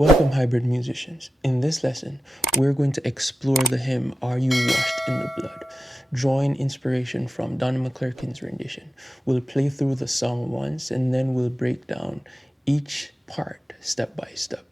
Welcome, hybrid musicians. In this lesson, we're going to explore the hymn, Are You Washed in the Blood? Drawing inspiration from Donna McClurkin's rendition. We'll play through the song once and then we'll break down each part step by step.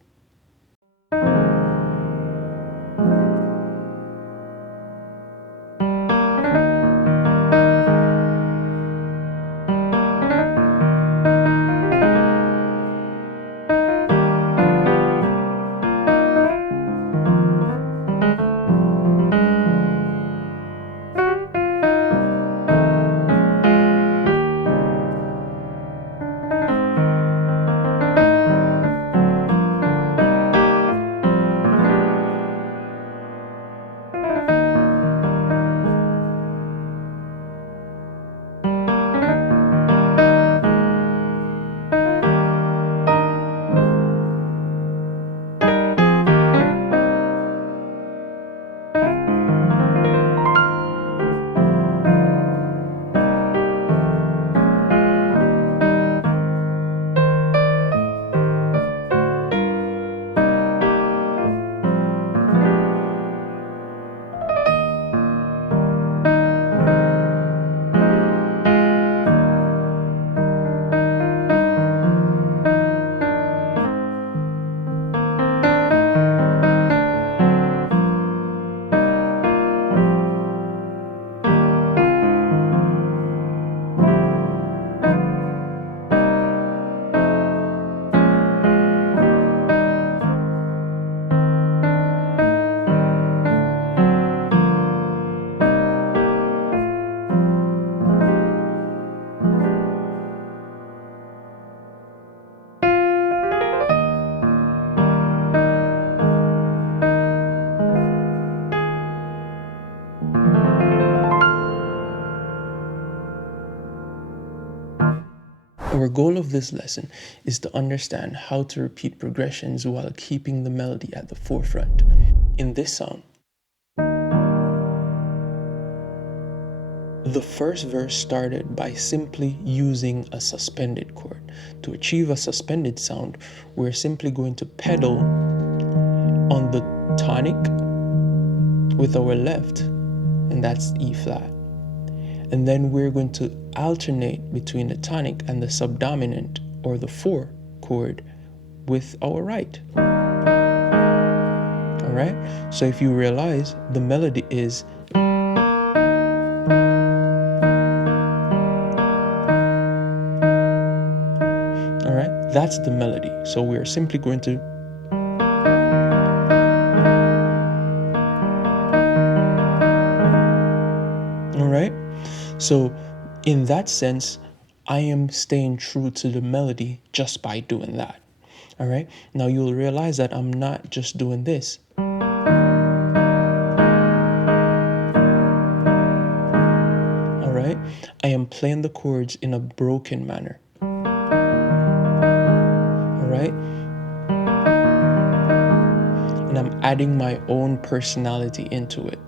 Our goal of this lesson is to understand how to repeat progressions while keeping the melody at the forefront. In this song, the first verse started by simply using a suspended chord. To achieve a suspended sound, we're simply going to pedal on the tonic with our left, and that's E flat. And then we're going to alternate between the tonic and the subdominant or the 4 chord with our right. All right? So if you realize, the melody is all right? That's the melody. So we're simply going to all right? So in that sense, I am staying true to the melody just by doing that. All right. Now you'll realize that I'm not just doing this. All right. I am playing the chords in a broken manner. All right. And I'm adding my own personality into it.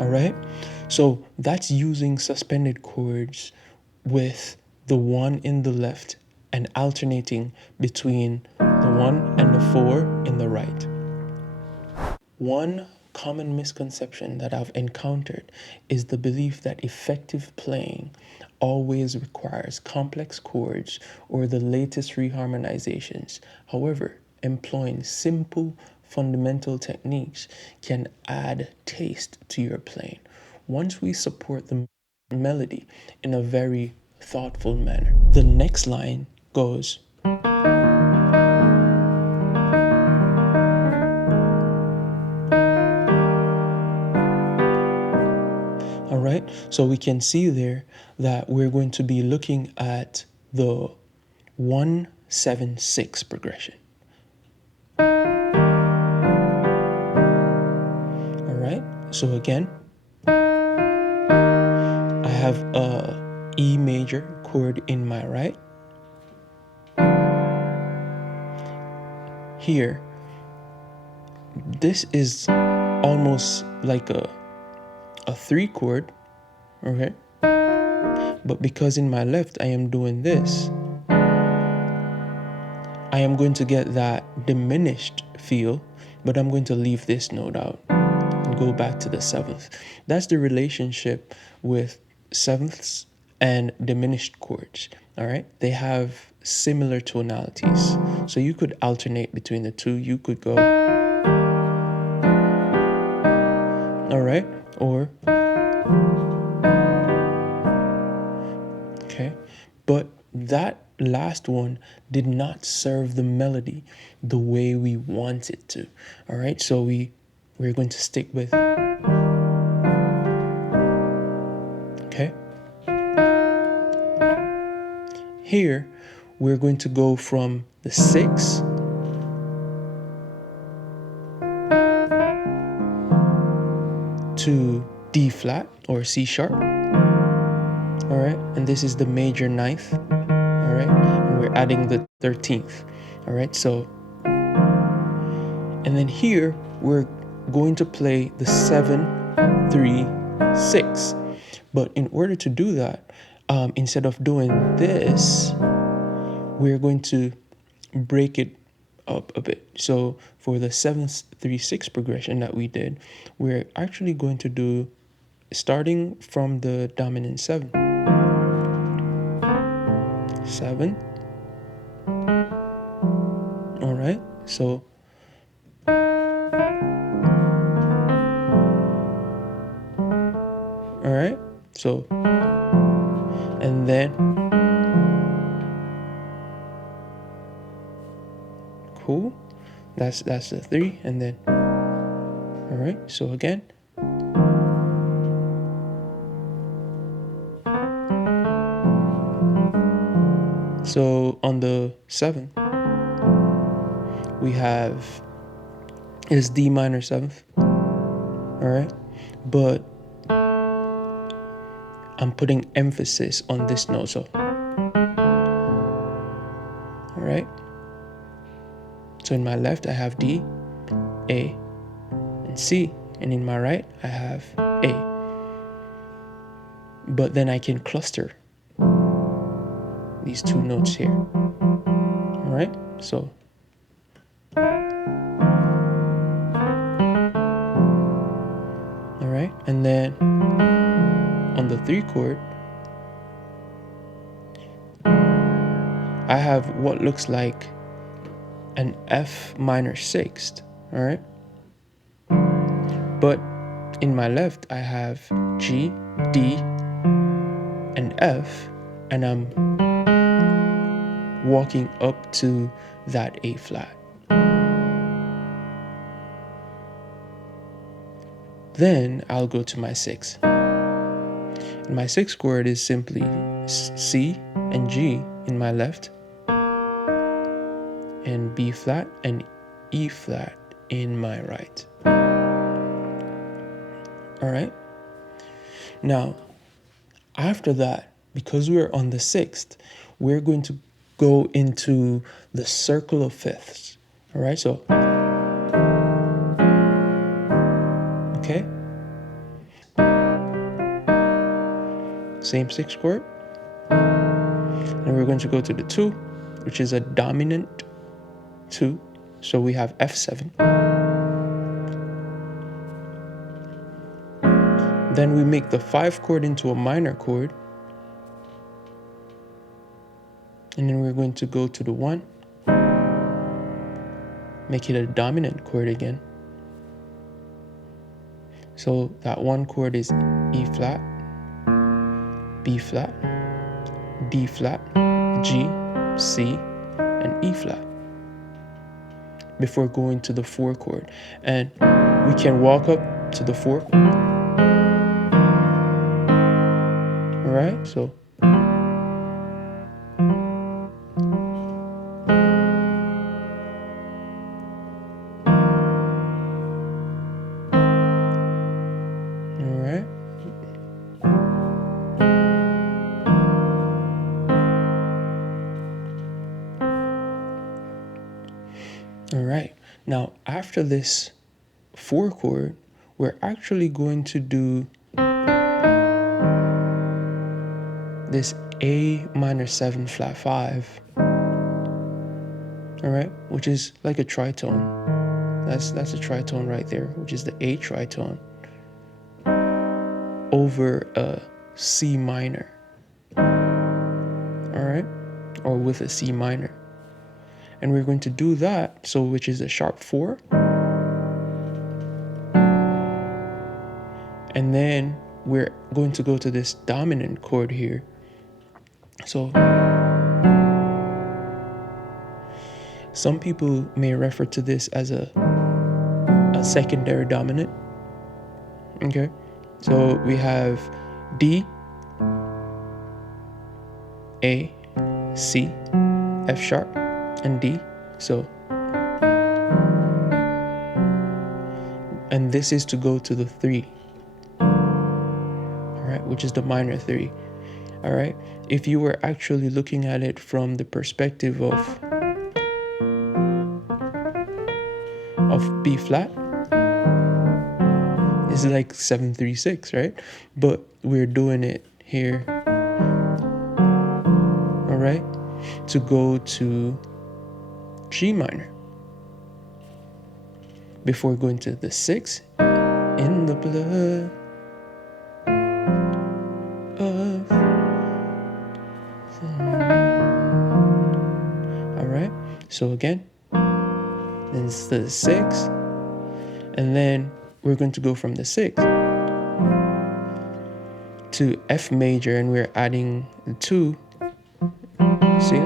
All right. So that's using suspended chords with the 1 in the left and alternating between the 1 and the 4 in the right. One common misconception that I've encountered is the belief that effective playing always requires complex chords or the latest reharmonizations. However, employing simple fundamental techniques can add taste to your playing once we support the melody in a very thoughtful manner. The next line goes, all right, so we can see there that we're going to be looking at the 1-7-6 progression. All right, so again, I have a E major chord in my right. Here, this is almost like a 3 chord, okay? But because in my left I am doing this, I am going to get that diminished feel, but I'm going to leave this note out and go back to the seventh. That's the relationship with sevenths and diminished chords. All right, they have similar tonalities, so you could alternate between the two. You could go, all right, or okay, but that last one did not serve the melody the way we want it to. All right, so we're going to stick with, okay, here we're going to go from the 6 to D flat or C sharp. All right, and this is the major ninth. All right, and we're adding the 13th. All right, so, and then here we're going to play the 7, 3, 6. But in order to do that, instead of doing this, we're going to break it up a bit. So for the 7, 3, 6 progression that we did, we're actually going to do, starting from the dominant 7. 7. All right, so all right, so, and then, cool, that's the 3, and then, all right, so again, so on the 7, we have is D minor 7th. All right, but I'm putting emphasis on this note. So, all right, so in my left I have D, A, and C, and in my right I have A. But then I can cluster these two notes here. All right, so, all right, and then on the 3 chord, I have what looks like an F minor 6th, all right? But in my left, I have G, D, and F, and I'm walking up to that A flat. Then I'll go to my 6. And my 6th chord is simply C and G in my left, and B flat and E flat in my right. All right. Now, after that, because we're on the 6th, we're going to go into the circle of fifths. All right. So, okay. Same 6th chord. And we're going to go to the 2, which is a dominant 2. So we have F7. Then we make the 5 chord into a minor chord. And then we're going to go to the 1. Make it a dominant chord again. So that 1 chord is E flat, B flat, D flat, G, C, and E flat before going to the 4 chord. And we can walk up to the 4. All right, so, all right. All right, now after this 4 chord, we're actually going to do this A minor 7 flat 5 all right, which is like a tritone. That's a tritone right there, which is the A tritone over a C minor, all right, or with a C minor. And we're going to do that, so which is a sharp 4. And then we're going to go to this dominant chord here. So some people may refer to this as a secondary dominant. Okay, so we have D, A, C, F sharp, and D. So, and this is to go to the 3, all right, which is the minor 3. All right, if you were actually looking at it from the perspective of B flat, it's like 7-3-6, right? But we're doing it here, all right, to go to G minor before going to the 6 in the blood of. All right, so again, then it's the 6, and then we're going to go from the 6 to F major, and we're adding the 2. See,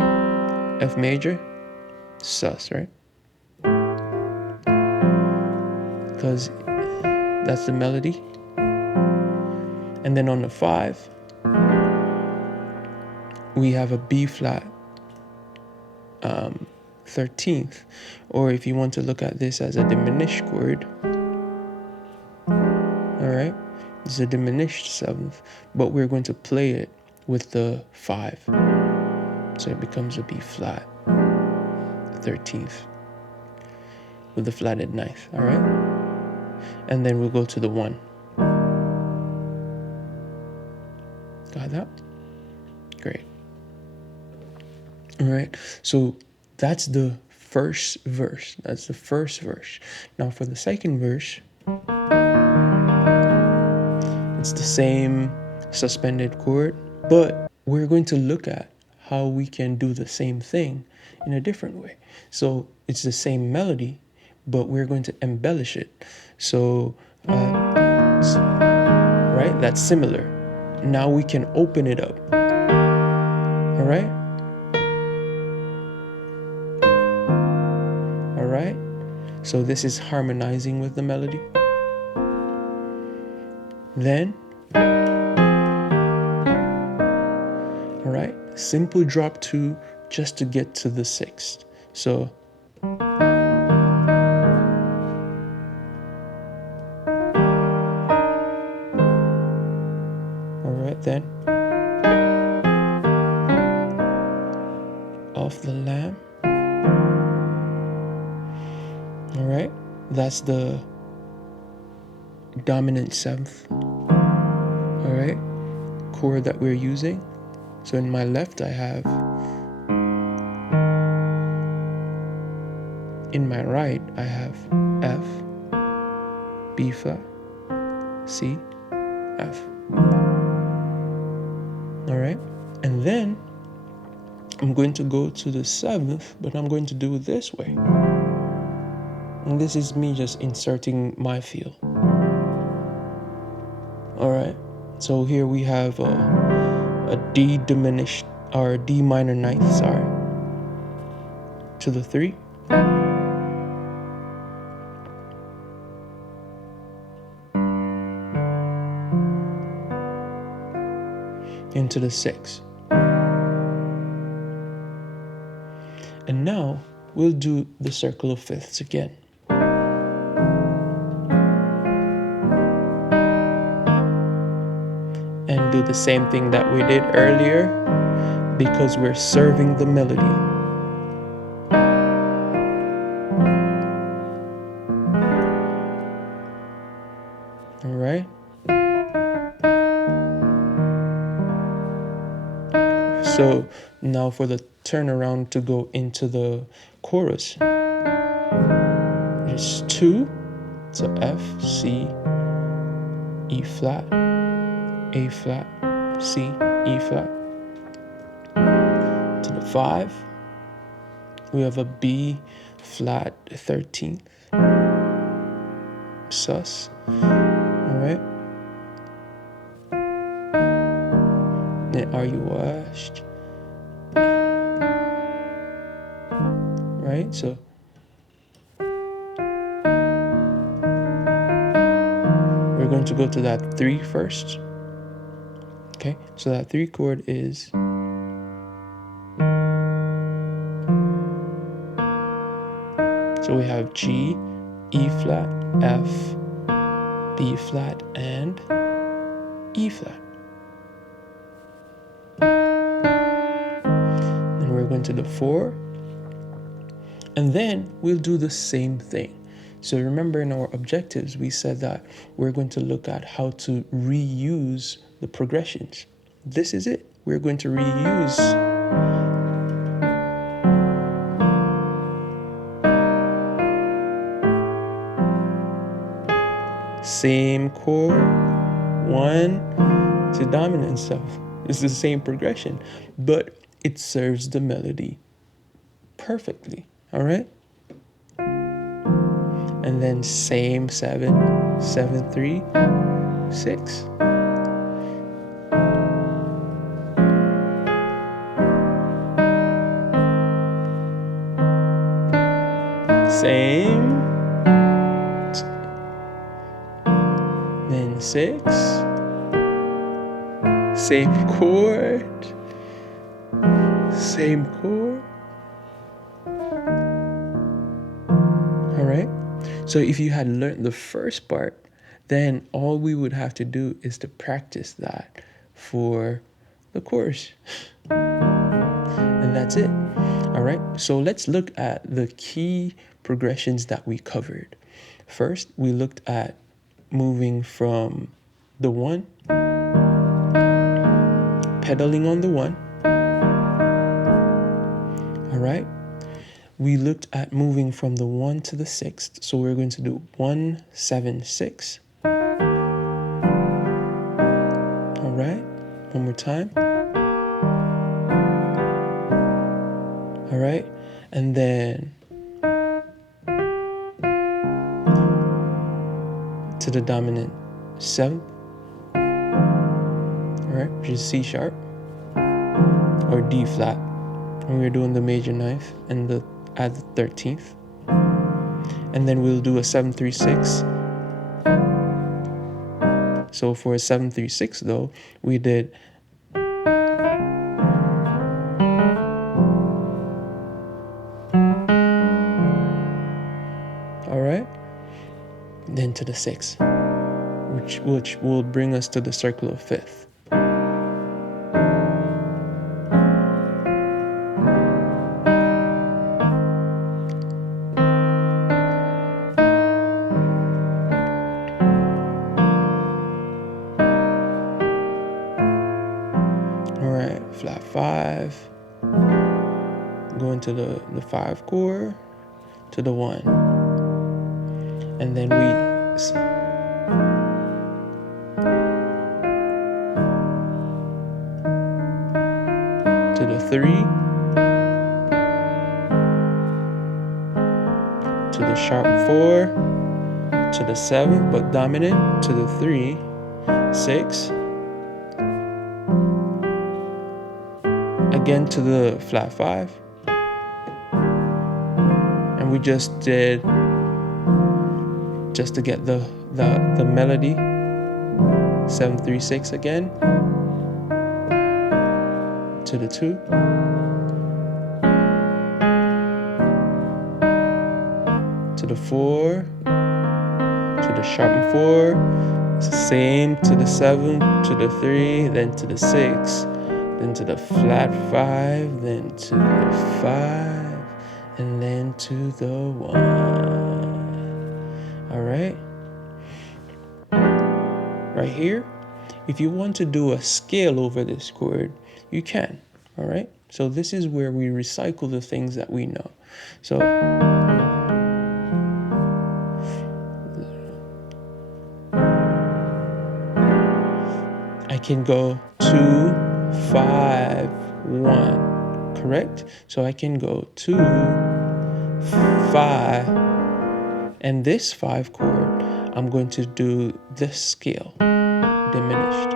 F major, sus, right? Because that's the melody. And then on the 5, we have a B flat 13th, or if you want to look at this as a diminished chord, all right, it's a diminished 7th, but we're going to play it with the 5, so it becomes a B flat 13th with the flatted 9th, all right, and then we'll go to the 1. Got that? Great. All right, so that's the first verse. That's the first verse. Now for the second verse, it's the same suspended chord, but we're going to look at how we can do the same thing in a different way. So it's the same melody, but we're going to embellish it. So, right, that's similar. Now we can open it up. All right? All right? So this is harmonizing with the melody. Then, all right, simple drop 2 just to get to the 6th. So, all right, then, off the lamb. All right, that's the dominant 7th. All right, chord that we're using. So in my left, I have, in my right, I have F, B flat, C, F. All right, and then I'm going to go to the 7th, but I'm going to do it this way. And this is me just inserting my feel. All right, so here we have a D diminished, or D minor 9th, sorry, to the 3. Into the 6. And now we'll do the circle of fifths again. And do the same thing that we did earlier, because we're serving the melody. All right. So now for the turn around to go into the chorus. It's 2, so F, C, E flat, A flat, C, E flat. To the 5, we have a B flat 13th, sus. All right. Then are you washed? Right? So we're going to go to that 3 first. Okay, so that 3 chord is so we have G, E flat, F, B flat, and E flat. Then we're going to the 4. And then we'll do the same thing. So remember, in our objectives, we said that we're going to look at how to reuse the progressions. This is it. We're going to reuse same chord, 1 to dominant stuff. It's the same progression, but it serves the melody perfectly. All right? And then same 7, 7, 3, 6. Same. Then 6. Same chord. Same chord. All right. So if you had learned the first part, then all we would have to do is to practice that for the chorus. And that's it. All right. So let's look at the key progressions that we covered. First, we looked at moving from the 1, pedaling on the 1. All right. We looked at moving from the 1 to the 6th. So we're going to do 1, 7, 6. All right. One more time. All right. And then to the dominant 7th. All right. Which is C sharp or D flat. And we're doing the major knife and at the 13th. And then we'll do a 7-3-6. So for a 7-3-6 though, we did all right. Then to the 6, which will bring us to the circle of 5th. Flat 5, going to the 5 chord, to the 1, and then we to the 3, to the sharp 4, to the 7, but dominant, to the 3, 6, again to the flat 5, and we just did, just to get the melody, 7-3-6 again, to the 2, to the 4, to the sharp 4, it's the same to the 7, to the 3, then to the 6, then to the flat 5, then to the 5, and then to the 1. All right. Right here, if you want to do a scale over this chord, you can. All right. So this is where we recycle the things that we know. So I can go 2, 5, 1, correct? So I can go 2, 5, and this 5 chord, I'm going to do this scale, diminished.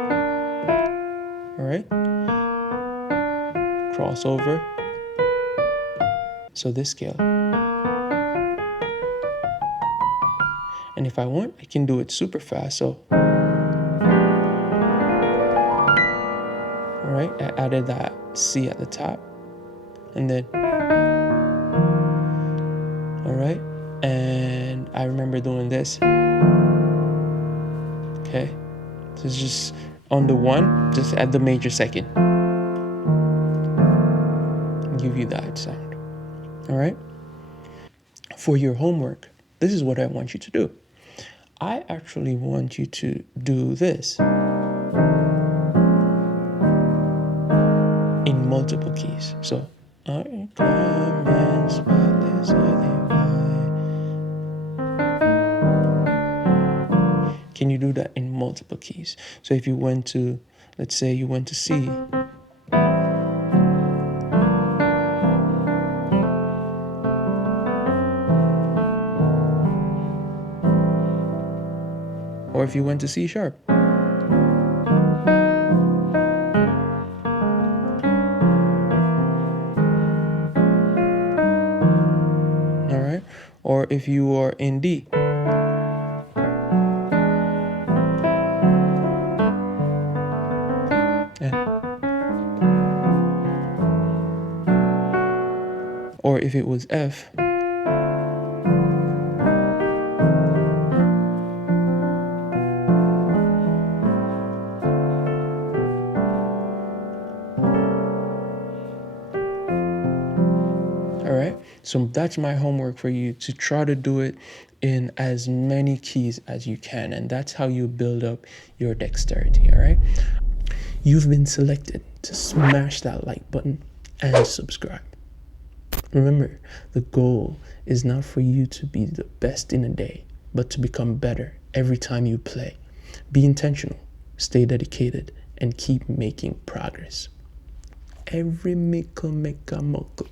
All right? Crossover. So this scale. And if I want, I can do it super fast. So, all right, I added that C at the top. And then, all right, and I remember doing this. Okay, so it's just on the 1, just add the major second. Give you that sound. All right. For your homework, this is what I want you to do. I actually want you to do this in multiple keys. So, I come and smell this divine. Can you do that in multiple keys? So if you went to, let's say you went to C, or if you went to C sharp. All right. Or if you are in D. Yeah. Or if it was F. All right. So that's my homework for you, to try to do it in as many keys as you can. And that's how you build up your dexterity. All right. You've been selected to smash that like button and subscribe. Remember, the goal is not for you to be the best in a day, but to become better every time you play. Be intentional, stay dedicated, and keep making progress. Every miko meka moko.